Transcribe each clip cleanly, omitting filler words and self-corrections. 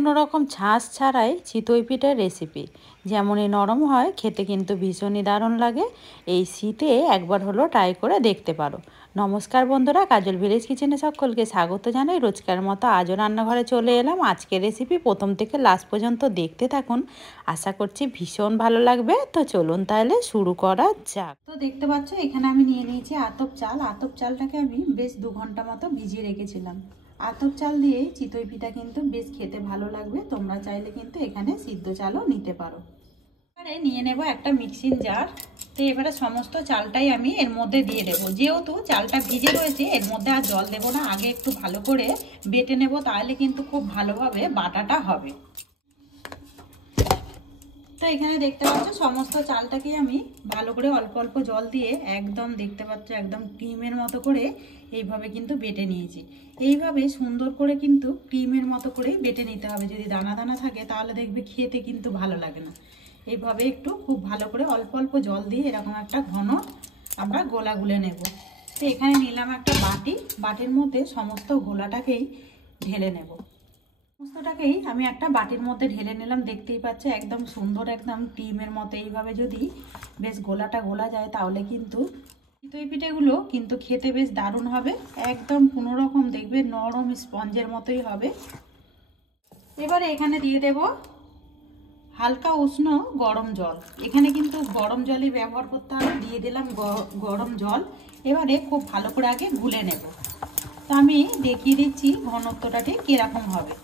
কোনো রকম ছাঁচ ছাড়াই চিতই পিঠার রেসিপি যেমনই নরম হয়, খেতে কিন্তু ভীষণই দারুণ লাগে। এই শীতে একবার হলো ট্রাই করে দেখতে পারো। নমস্কার বন্ধুরা, কাজল ভিলেজ কিচেনে সকলকে স্বাগত জানাই। রোজকার মতো আজও রান্নাঘরে চলে এলাম। আজকের রেসিপি প্রথম থেকে লাস্ট পর্যন্ত দেখতে থাকুন, আশা করছি ভীষণ ভালো লাগবে। তো চলুন তাহলে শুরু করা যাক। তো দেখতে পাচ্ছ এখানে আমি নিয়ে নিয়েছি আতপ চাল। আতপ চালটাকে আমি বেশ 2 ঘন্টা মতো ভিজিয়ে রেখেছিলাম। আতপ চাল দিয়ে চিতই পিঠা কিন্তু বেশ খেতে ভালো লাগবে। তোমরা চাইলে কিন্তু এখানে সিদ্ধ চালও নিতে পারো। এবারে নিয়ে নেব একটা মিক্সিং জার। তো এবারে সমস্ত চালটাই আমি এর মধ্যে দিয়ে দেবো। যেহেতু চালটা ভিজে রয়েছে, এর মধ্যে আর জল দেবো না, আগে একটু ভালো করে বেটে নেব, তাহলে কিন্তু খুব ভালোভাবে বাটাটা হবে। তো এখানে দেখতে পাচ্ছ সমস্ত চালটাকে আমি ভালো করে অল্প অল্প জল দিয়ে একদম দেখতে পাচ্ছ একদম ক্রিমের মতো করে এইভাবে কিন্তু বেটে নিয়েছি। এইভাবে সুন্দর করে কিন্তু ক্রিমের মতো করে বেটে নিতে হবে। যদি দানা দানা থাকে তাহলে দেখবে খেতে কিন্তু ভালো লাগে না। এইভাবে একটু খুব ভালো করে অল্প অল্প জল দিয়ে এরকম একটা ঘন আমরা গোলা গুলে নেব। তো এখানে নিলাম একটা বাটি, বাটির মধ্যে সমস্ত গোলাটাকেই ঢেলে নেব। সমস্তটাকেই আমি একটা বাটির মধ্যে ঢেলে নিলাম। দেখতেই পাচ্ছ একদম সুন্দর একদম ক্রিমের মতো। এইভাবে যদি বেশ গোলাটা গোলা যায় তাহলে কিন্তু চিতই পিঠেগুলো কিন্তু খেতে বেশ দারুণ হবে। একদম কোনো রকম দেখবে নরম স্পঞ্জের মতোই হবে। এবারে এখানে দিয়ে দেব হালকা উষ্ণ গরম জল। এখানে কিন্তু গরম জলই ব্যবহার করতে হবে। দিয়ে দিলাম গরম জল। এবারে খুব ভালো করে আগে গুলে নেব। তো আমি দেখিয়ে দিচ্ছি ঘনত্বটা ঠিক কীরকম হবে।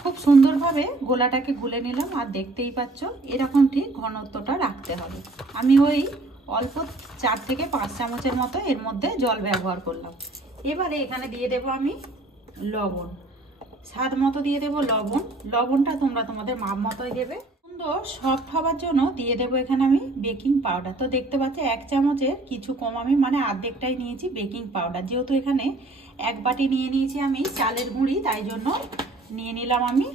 খুব সুন্দরভাবে গোলাটাকে গুলে নিলাম, আর দেখতেই পাচ্ছ এরকম ঠিক ঘনত্বটা রাখতে হবে। আমি ওই অল্প 4 থেকে 5 চামচের মতো এর মধ্যে জল ব্যবহার করলাম। এবারে এখানে দিয়ে দেব আমি লবণ, স্বাদ মতো দিয়ে দেব লবণ। লবণটা তোমরা তোমাদের মাপ মতোই দেবে। সুন্দর সফট হওয়ার জন্য দিয়ে দেব এখানে আমি বেকিং পাউডার। তো দেখতে পাচ্ছ 1 চামচের কিছু কম, আমি মানে অর্ধেকটাই নিয়েছি বেকিং পাউডার। যেহেতু এখানে 1 বাটি নিয়ে নিয়েছি আমি চালের গুঁড়ি, তাই জন্য নিয়ে নিলাম আমি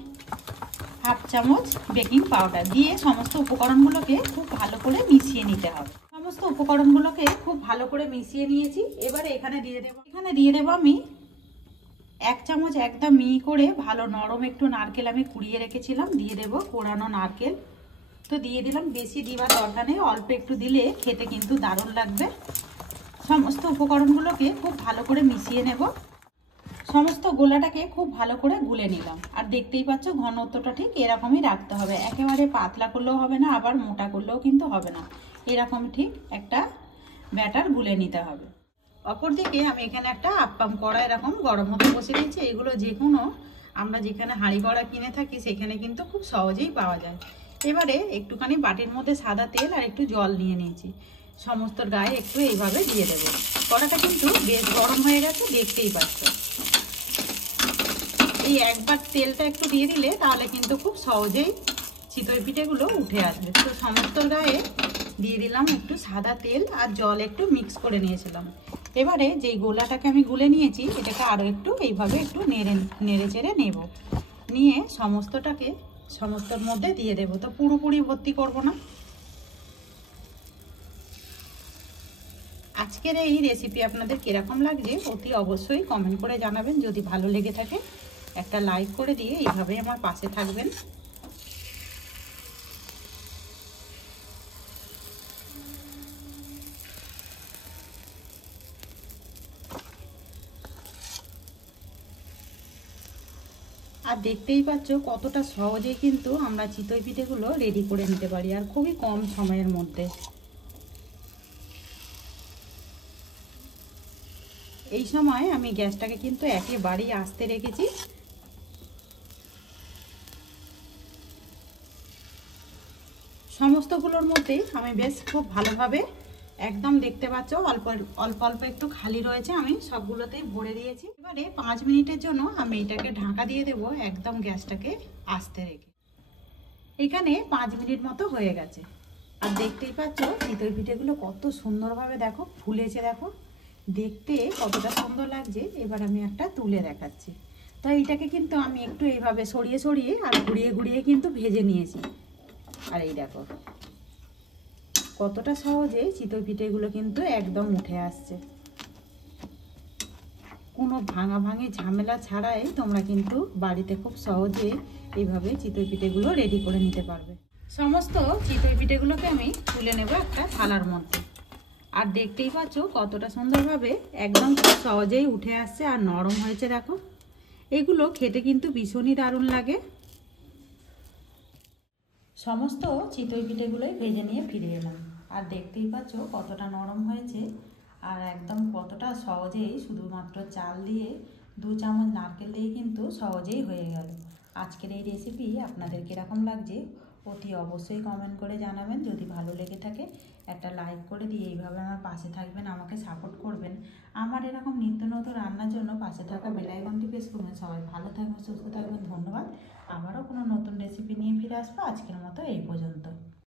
1/2 চামচ বেকিং পাউডার। দিয়ে সমস্ত উপকরণগুলোকে খুব ভালো করে মিশিয়ে নিতে হবে। সমস্ত উপকরণগুলোকে খুব ভালো করে মিশিয়ে নিয়েছি। এবারে এখানে দিয়ে দেব আমি 1 চামচ একদম মিহি করে ভালো নরম একটু নারকেল আমি কুড়িয়ে রেখেছিলাম, দিয়ে দেব কোড়ানো নারকেল। তো দিয়ে দিলাম, বেশি দিবার দরকার নেই, অল্প একটু দিলে খেতে কিন্তু দারুণ লাগবে। সমস্ত উপকরণগুলোকে খুব ভালো করে মিশিয়ে নেব। সমস্ত গোলাটাকে খুব ভালো করে গুলে নিলাম। আর দেখতেই পাচ্ছ ঘনত্বটা ঠিক এরকমই রাখতে হবে। একেবারে পাতলা করলেও হবে না, আবার মোটা করলেও কিন্তু হবে না। এরকম ঠিক একটা ব্যাটার গুলে নিতে হবে। অপরদিকে আমি এখানে একটা আপ্পাম কড়া এরকম গরম হতে বসে দিয়েছি। এগুলো যে কোনো আমরা যেখানে হাঁড়ি কড়া কিনে থাকি সেখানে কিন্তু খুব সহজেই পাওয়া যায়। এবারে একটুখানি বাটির মধ্যে সাদা তেল আর একটু জল নিয়ে নিয়েছি। সমস্তর গায়ে একটু এইভাবে দিয়ে দেবো। কড়াটা কিন্তু বেশ গরম হয়ে গেছে, দেখতেই পাচ্ছ। এই একবার তেলটা একটু দিয়ে দিলে তাহলে কিন্তু খুব সহজেই চিতই পিঠেগুলো উঠে আসবে। তো সমস্তর গায়ে দিয়ে দিলাম একটু সাদা তেল আর জল একটু মিক্স করে নিয়েছিলাম। এবারে যেই গোলাটাকে আমি গুলে নিয়েছি এটাকে আরও একটু এইভাবে একটু নেড়ে চেড়ে নেব। নিয়ে সমস্তটাকে সমস্তর মধ্যে দিয়ে দেব। তো পুরোপুরি ভর্তি করব না। আজকের এই রেসিপি আপনাদের কিরকম লাগছে অতি অবশ্যই কমেন্ট করে জানাবেন। যদি ভালো লেগে থাকে একটা লাইক করে দিয়ে এইভাবে আমার পাশে থাকবেন। আর দেখতেই পাচ্ছ কতটা সহজেই কিন্তু আমরা চিতই পিঠেগুলো রেডি করে নিতে পারি, আর খুবই কম সময়ের মধ্যে। এই সময় আমি গ্যাসটাকে কিন্তু একেবারেই আস্তে রেখেছি। সমস্তগুলোর মধ্যে আমি বেশ খুব ভালোভাবে একদম দেখতে পাচ্ছ অল্প অল্প অল্প একটু খালি রয়েছে, আমি সবগুলোতেই ভরে দিয়েছি। এবারে 5 মিনিটের জন্য আমি এটাকে ঢাকা দিয়ে দেবো একদম গ্যাসটাকে আস্তে রেখে। এখানে 5 মিনিট মতো হয়ে গেছে। আর দেখতেই পাচ্ছ চিতই পিঠেগুলো কত সুন্দরভাবে দেখো ফুলেছে, দেখো দেখতে কতটা সুন্দর লাগছে। এবার আমি একটা তুলে দেখাচ্ছি। তো এইটাকে কিন্তু আমি একটু এইভাবে সরিয়ে সরিয়ে আর ঘুরিয়ে ঘুরিয়ে কিন্তু ভেজে নিয়েছি। আর এই দেখো কতটা সহজে চিতই পিঠেগুলো কিন্তু একদম উঠে আসছে। কোনো ভাঙাভাঙি ঝামেলা ছাড়াই তোমরা কিন্তু বাড়িতে খুব সহজে এইভাবে চিতই পিঠেগুলো রেডি করে নিতে পারবে। সমস্ত চিতই পিঠেগুলোকে আমি তুলে নেব একটা থালার মধ্যে। আর দেখতেই পাচ্ছ কতটা সুন্দরভাবে একদম খুব সহজেই উঠে আসছে আর নরম হয়েছে। দেখো, এগুলো খেতে কিন্তু ভীষণই দারুণ লাগে। সমস্ত চিতই পিঠেগুলোই ভেজে নিয়ে ফিরে এলাম। আর দেখতেই পাচ্ছ কতটা নরম হয়েছে আর একদম কতটা সহজেই শুধুমাত্র চাল দিয়ে 2 চামচ নারকেল দিয়ে কিন্তু সহজেই হয়ে গেল। আজকের এই রেসিপি আপনাদের কীরকম লাগছে অতি অবশ্যই কমেন্ট করে জানাবেন। যদি ভালো লেগে থাকে একটা লাইক করে দিয়ে এইভাবে আমার পাশে থাকবেন, আমাকে সাপোর্ট করবেন। আমার এরকম নিত্য নতুন রান্নার জন্য পাশে থাকা বেল আইকনটি প্রেস করবেন। সবাই ভালো থাকবেন, সুস্থ থাকবেন। ধন্যবাদ। আবারও কোনো নতুন রেসিপি নিয়ে ফিরে আসবো। আজকের মতো এই পর্যন্ত।